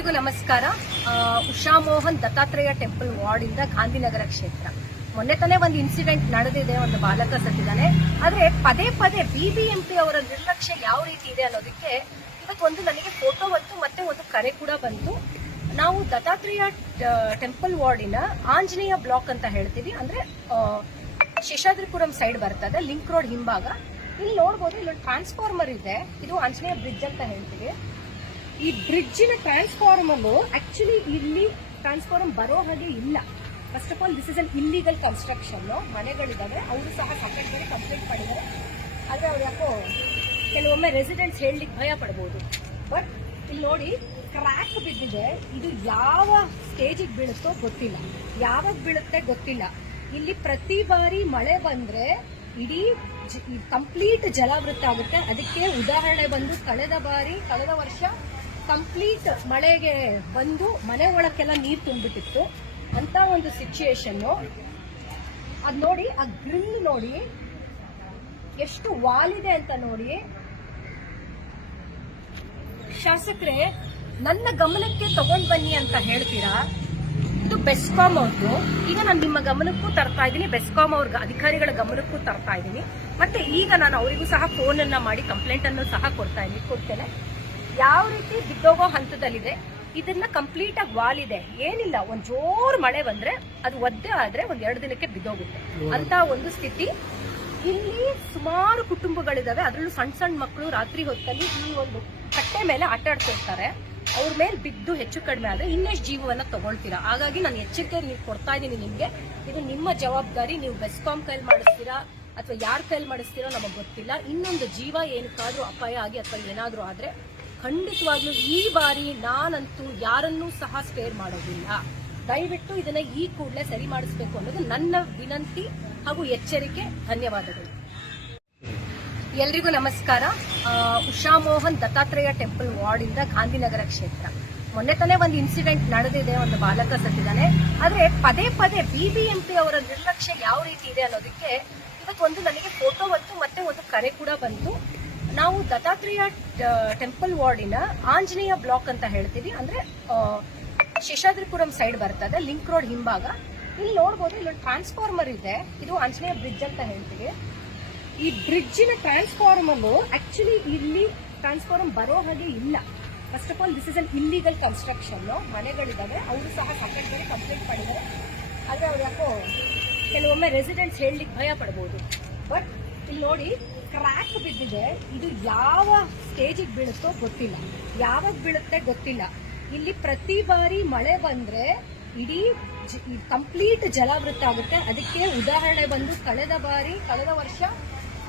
ಎಲ್ರಿಗೂ ನಮಸ್ಕಾರ. Usha Mohan Dattatreya temple ward ಇಂದ ಗಾಂಧಿನಗರ ಕ್ಷೇತ್ರ. ಮೊನ್ನೆ ತಾನೇ ಒಂದು ಇನ್ಸಿಡೆಂಟ್ ನಡೆದಿದೆ, ಒಂದು ಬಾಲಕ ಸತ್ತಿದ್ದಾನೆ. ಆದ್ರೆ ಪದೇ ಪದೇ ಬಿಬಿಎಂಪಿ ಅವರ ನಿರ್ಲಕ್ಷ್ಯ ಯಾವ ರೀತಿ ಇದೆ ಅನ್ನೋದಕ್ಕೆ ಇವತ್ತು ಒಂದು ನನಗೆ ಫೋಟೋ ಬಂತು, ಮತ್ತೆ ಒಂದು ಕರೆ ಕೂಡ ಬಂತು. ನಾವು ದತ್ತಾತ್ರೇಯ ಟೆಂಪಲ್ ವಾರ್ಡಿನ ಆಂಜನೇಯ ಬ್ಲಾಕ್ ಅಂತ ಹೇಳ್ತೀವಿ. ಅಂದ್ರೆ ಶೇಷಾದ್ರಿಪುರಂ ಸೈಡ್ ಬರ್ತದೆ, ಲಿಂಕ್ ರೋಡ್ ಹಿಂಭಾಗ. ಇಲ್ಲಿ ನೋಡಬಹುದು, ಇಲ್ಲೊಂದು ಟ್ರಾನ್ಸ್ಫಾರ್ಮರ್ ಇದೆ. ಇದು ಆಂಜನೇಯ ಬ್ರಿಡ್ಜ್ ಅಂತ ಹೇಳ್ತೀವಿ. ಈ ಬ್ರಿಡ್ಜಿನ ಟ್ರಾನ್ಸ್ಫಾರ್ಮರ್ ಆಕ್ಚುಲಿ ಇಲ್ಲಿ ಟ್ರಾನ್ಸ್ಫಾರ್ಮರ್ ಬರೋ ಹಾಗೆ ಇಲ್ಲ. First of all this is an illegal construction. ಮನೆಗಳಿದ್ದಾವೆ, ಅವರು ಸಹ ಸಪರೇಟ್ ಕಂಪ್ಲೇಂಟ್ ಮಾಡಿದ್ದಾರೆ. ಆದ್ರೆ ಅವ್ರು ಯಾಕೋ ಕೆಲವೊಮ್ಮೆ ರೆಸಿಡೆಂಟ್ಸ್ ಹೇಳಲಿಕ್ಕೆ ಭಯ ಪಡಬಹುದು. ಬಟ್ ಇಲ್ಲಿ ನೋಡಿ, ಕ್ರ್ಯಾಕ್ ಬಿದ್ದಿದೆ. ಇದು ಯಾವ ಸ್ಟೇಜಿಗೆ ಬೀಳುತ್ತೋ ಗೊತ್ತಿಲ್ಲ, ಯಾವಾಗ ಬೀಳುತ್ತೆ ಗೊತ್ತಿಲ್ಲ. ಇಲ್ಲಿ ಪ್ರತಿ ಬಾರಿ ಮಳೆ ಬಂದ್ರೆ ಇಡೀ ಕಂಪ್ಲೀಟ್ ಜಲಾವೃತ ಆಗುತ್ತೆ. ಅದಕ್ಕೆ ಉದಾಹರಣೆ ಬಂದು ಕಳೆದ ವರ್ಷ ಕಂಪ್ಲೀಟ್ ಮಳೆಗೆ ಬಂದು ಮನೆ ಒಳಕ್ಕೆಲ್ಲ ನೀರು ತುಂಬಿಟ್ಟಿತ್ತು. ಅಂತ ಒಂದು ಸಿಚುಯೇಷನ್. ಅದ್ ನೋಡಿ, ಆ ಗ್ರಿಲ್ ನೋಡಿ ಎಷ್ಟು ವಾಲಿದೆ ಅಂತ ನೋಡಿ. ಶಾಸಕರೇ, ನನ್ನ ಗಮನಕ್ಕೆ ತಗೊಂಡ್ ಬನ್ನಿ ಅಂತ ಹೇಳ್ತೀರಾ. ಇದು ಬೆಸ್ಕಾಂ ಅವ್ರದ್ದು. ಈಗ ನಾನು ನಿಮ್ಮ ಗಮನಕ್ಕೂ ತರ್ತಾ ಇದ್ದೀನಿ, ಬೆಸ್ಕಾಂ ಅವ್ರ ಅಧಿಕಾರಿಗಳ ಗಮನಕ್ಕೂ ತರ್ತಾ ಇದ್ದೀನಿ. ಮತ್ತೆ ಈಗ ನಾನು ಅವರಿಗೂ ಸಹ ಫೋನ್ ಅನ್ನ ಮಾಡಿ ಕಂಪ್ಲೇಂಟ್ ಅನ್ನು ಸಹ ಕೊಡ್ತೇನೆ. ಯಾವ ರೀತಿ ಬಿದ್ದೋಗೋ ಹಂತದಲ್ಲಿದೆ. ಇದನ್ನ ಕಂಪ್ಲೀಟ್ ಆಗಿ ವಾಲಿದೆ. ಏನಿಲ್ಲ, ಒಂದ್ ಜೋರ್ ಮಳೆ ಬಂದ್ರೆ ಅದು ಒದ್ದೆ ಆದ್ರೆ ಒಂದ್ 2 ದಿನಕ್ಕೆ ಬಿದ್ದೋಗುತ್ತೆ ಅಂತ ಒಂದು ಸ್ಥಿತಿ. ಇಲ್ಲಿ ಸುಮಾರು ಕುಟುಂಬಗಳಿದಾವೆ. ಅದ್ರಲ್ಲೂ ಸಣ್ಣ ಸಣ್ಣ ಮಕ್ಕಳು ರಾತ್ರಿ ಹೊತ್ತಲ್ಲಿ ಈ ಒಂದು ಕಟ್ಟೆ ಮೇಲೆ ಆಟ ಆಡ್ತಿರ್ತಾರೆ. ಅವ್ರ ಮೇಲೆ ಬಿದ್ದು ಹೆಚ್ಚು ಕಡಿಮೆ ಆದ್ರೆ ಇನ್ನೆಷ್ಟು ಜೀವವನ್ನ ತಗೊಳ್ತೀರಾ? ಹಾಗಾಗಿ ನಾನು ಎಚ್ಚರಿಕೆ ನೀವು ಕೊಡ್ತಾ ಇದ್ದೀನಿ ನಿಮ್ಗೆ. ಇದು ನಿಮ್ಮ ಜವಾಬ್ದಾರಿ. ನೀವು ಬೆಸ್ಕಾಂ ಕೈಲಿ ಮಾಡಿಸ್ತೀರಾ ಅಥವಾ ಯಾರ ಕೈಲಿ ಮಾಡಿಸ್ತೀರೋ ನಮಗ್ ಗೊತ್ತಿಲ್ಲ. ಇನ್ನೊಂದು ಜೀವ ಏನಕ್ಕಾದ್ರೂ ಅಪಾಯ ಆಗಿ ಅಥವಾ ಏನಾದ್ರೂ ಆದ್ರೆ ಖಂಡಿತವಾಗ್ಲೂ ಈ ಬಾರಿ ನಾನಂತೂ ಯಾರನ್ನೂ ಸಹ ಸ್ಪೇರ್ ಮಾಡೋದಿಲ್ಲ. ದಯವಿಟ್ಟು ಇದನ್ನ ಈ ಕೂಡಲೇ ಸರಿ ಮಾಡಿಸ್ಬೇಕು ಅನ್ನೋದು ನನ್ನ ವಿನಂತಿ ಹಾಗೂ ಎಚ್ಚರಿಕೆ. ಧನ್ಯವಾದಗಳು. ಎಲ್ರಿಗೂ ನಮಸ್ಕಾರ. ಉಷಾ ಮೋಹನ್ ದತ್ತಾತ್ರೇಯ ಟೆಂಪಲ್ ವಾರ್ಡ್ ಇಂದ ಗಾಂಧಿನಗರ ಕ್ಷೇತ್ರ. ಮೊನ್ನೆ ತಾನೇ ಒಂದು ಇನ್ಸಿಡೆಂಟ್ ನಡೆದಿದೆ, ಒಂದು ಬಾಲಕ ಸತ್ತಿದ್ದಾನೆ. ಆದ್ರೆ ಪದೇ ಪದೇ ಬಿಬಿಎಂಪಿ ಅವರ ನಿರ್ಲಕ್ಷ್ಯ ಯಾವ ರೀತಿ ಇದೆ ಅನ್ನೋದಕ್ಕೆ ಇವತ್ತು ಒಂದು ನನಗೆ ಫೋಟೋ ಬಂತು, ಮತ್ತೆ ಒಂದು ಕರೆ ಕೂಡ ಬಂತು. ನಾವು ದತ್ತಾತ್ರೇಯ ಟೆಂಪಲ್ ವಾರ್ಡಿನ ಆಂಜನೇಯ ಬ್ಲಾಕ್ ಅಂತ ಹೇಳ್ತೀವಿ. ಅಂದ್ರೆ ಶೇಷಾದ್ರಿಪುರಂ ಸೈಡ್ ಬರ್ತದೆ, ಲಿಂಕ್ ರೋಡ್ ಹಿಂಭಾಗ. ಇಲ್ಲಿ ನೋಡಬಹುದು, ಇಲ್ಲೊಂದು ಟ್ರಾನ್ಸ್ಫಾರ್ಮರ್ ಇದೆ. ಇದು ಆಂಜನೇಯ ಬ್ರಿಡ್ಜ್ ಅಂತ ಹೇಳ್ತೀವಿ. ಈ ಬ್ರಿಡ್ಜಿನ ಟ್ರಾನ್ಸ್ಫಾರ್ಮರ್ ಆಕ್ಚುಲಿ ಇಲ್ಲಿ ಟ್ರಾನ್ಸ್ಫಾರ್ಮರ್ ಬರೋ ಹಾಗೆ ಇಲ್ಲ. First of all this is an illegal construction. ಮನೆಗಳಿದ್ದಾವೆ, ಅವರು ಸಹ ಸಪರೇಟ್ ಕಂಪ್ಲೇಂಟ್ ಮಾಡಿದ್ದಾರೆ. ಆದ್ರೆ ಅವ್ರು ಯಾಕೋ ಕೆಲವೊಮ್ಮೆ ರೆಸಿಡೆಂಟ್ಸ್ ಹೇಳಲಿಕ್ಕೆ ಭಯ ಪಡಬಹುದು. ಬಟ್ ಇಲ್ಲಿ ನೋಡಿ, ಕ್ರ್ಯಾಕ್ ಬಿದ್ದಿದೆ. ಇದು ಯಾವ ಸ್ಟೇಜಿಗೆ ಬೀಳುತ್ತೋ ಗೊತ್ತಿಲ್ಲ, ಯಾವಾಗ ಬೀಳುತ್ತೆ ಗೊತ್ತಿಲ್ಲ. ಇಲ್ಲಿ ಪ್ರತಿ ಬಾರಿ ಮಳೆ ಬಂದ್ರೆ ಇಡೀ ಕಂಪ್ಲೀಟ್ ಜಲಾವೃತ ಆಗುತ್ತೆ. ಅದಕ್ಕೆ ಉದಾಹರಣೆ ಬಂದು ಕಳೆದ ವರ್ಷ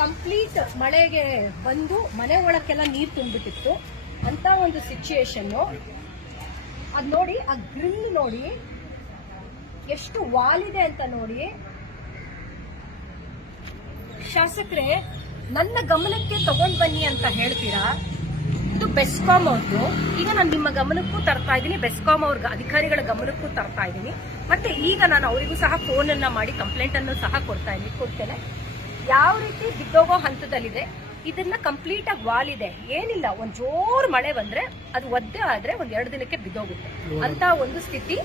ಕಂಪ್ಲೀಟ್ ಮಳೆಗೆ ಬಂದು ಮನೆ ಒಳಕ್ಕೆಲ್ಲ ನೀರು ತುಂಬಿಟ್ಟಿತ್ತು. ಅಂತ ಒಂದು ಸಿಚುಯೇಷನ್. ಅದ್ ನೋಡಿ, ಆ ಗ್ರಿಲ್ ನೋಡಿ ಎಷ್ಟು ವಾಲಿದೆ ಅಂತ ನೋಡಿ. ಶಾಸಕರೇ, ನನ್ನ ಗಮನಕ್ಕೆ ತಗೊಂಡ್ ಬನ್ನಿ ಅಂತ ಹೇಳ್ತೀರಾ. ಇದು ಬೆಸ್ಕಾಂ ಅವ್ರದ್ದು. ಈಗ ನಾನು ನಿಮ್ಮ ಗಮನಕ್ಕೂ ತರ್ತಾ ಇದ್ದೀನಿ, ಬೆಸ್ಕಾಂ ಅವ್ರ ಅಧಿಕಾರಿಗಳ ಗಮನಕ್ಕೂ ತರ್ತಾ ಇದ್ದೀನಿ. ಮತ್ತೆ ಈಗ ನಾನು ಅವರಿಗೂ ಸಹ ಫೋನ್ ಅನ್ನ ಮಾಡಿ ಕಂಪ್ಲೇಂಟ್ ಅನ್ನು ಸಹ ಕೊಡ್ತೇನೆ. ಯಾವ ರೀತಿ ಬಿದ್ದೋಗೋ ಹಂತದಲ್ಲಿದೆ. ಇದನ್ನ ಕಂಪ್ಲೀಟ್ ಆಗಿ ವಾಲಿದೆ. ಏನಿಲ್ಲ, ಒಂದ್ ಜೋರ್ ಮಳೆ ಬಂದ್ರೆ ಅದು ಒದ್ದೆ ಆದ್ರೆ ಒಂದ್ 2 ದಿನಕ್ಕೆ ಬಿದ್ದೋಗುತ್ತೆ ಅಂತ ಒಂದು ಸ್ಥಿತಿ.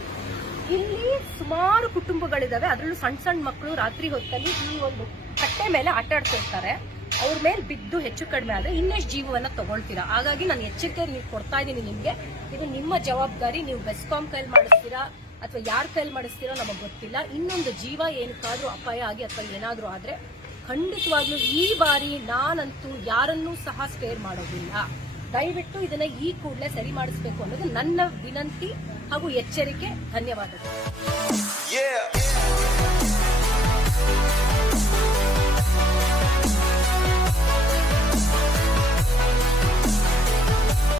ಇಲ್ಲಿ ಸುಮಾರು ಕುಟುಂಬಗಳಿದಾವೆ. ಅದ್ರಲ್ಲೂ ಸಣ್ಣ ಸಣ್ಣ ಮಕ್ಕಳು ರಾತ್ರಿ ಹೊತ್ತಲ್ಲಿ ಈ ಒಂದು ಕಟ್ಟೆ ಮೇಲೆ ಆಟ ಆಡ್ತಿರ್ತಾರೆ. ಅವ್ರ ಮೇಲೆ ಬಿದ್ದು ಹೆಚ್ಚು ಕಡಿಮೆ ಆದ್ರೆ ಇನ್ನೆಷ್ಟು ಜೀವವನ್ನ ತಗೊಳ್ತೀರಾ? ಹಾಗಾಗಿ ನಾನು ಎಚ್ಚರಿಕೆ ನೀವು ಕೊಡ್ತಾ ಇದ್ದೀನಿ ನಿಮ್ಗೆ. ಇದು ನಿಮ್ಮ ಜವಾಬ್ದಾರಿ. ನೀವು ಬೆಸ್ಕಾಂ ಕೈಲಿ ಮಾಡಿಸ್ತೀರಾ ಅಥವಾ ಯಾರ ಕೈಲಿ ಮಾಡಿಸ್ತೀರೋ ನಮಗ್ ಗೊತ್ತಿಲ್ಲ. ಇನ್ನೊಂದು ಜೀವ ಏನಕ್ಕಾದ್ರೂ ಅಪಾಯ ಆಗಿ ಅಥವಾ ಏನಾದ್ರೂ ಆದ್ರೆ ಖಂಡಿತವಾಗ್ಲೂ ಈ ಬಾರಿ ನಾನಂತೂ ಯಾರನ್ನೂ ಸಹ ಸ್ಪೇರ್ ಮಾಡೋದಿಲ್ಲ. ದಯವಿಟ್ಟು ಇದನ್ನ ಈ ಕೂಡಲೇ ಸರಿ ಮಾಡಿಸ್ಬೇಕು ಅನ್ನೋದು ನನ್ನ ವಿನಂತಿ ಹಾಗೂ ಎಚ್ಚರಿಕೆ. ಧನ್ಯವಾದಗಳು.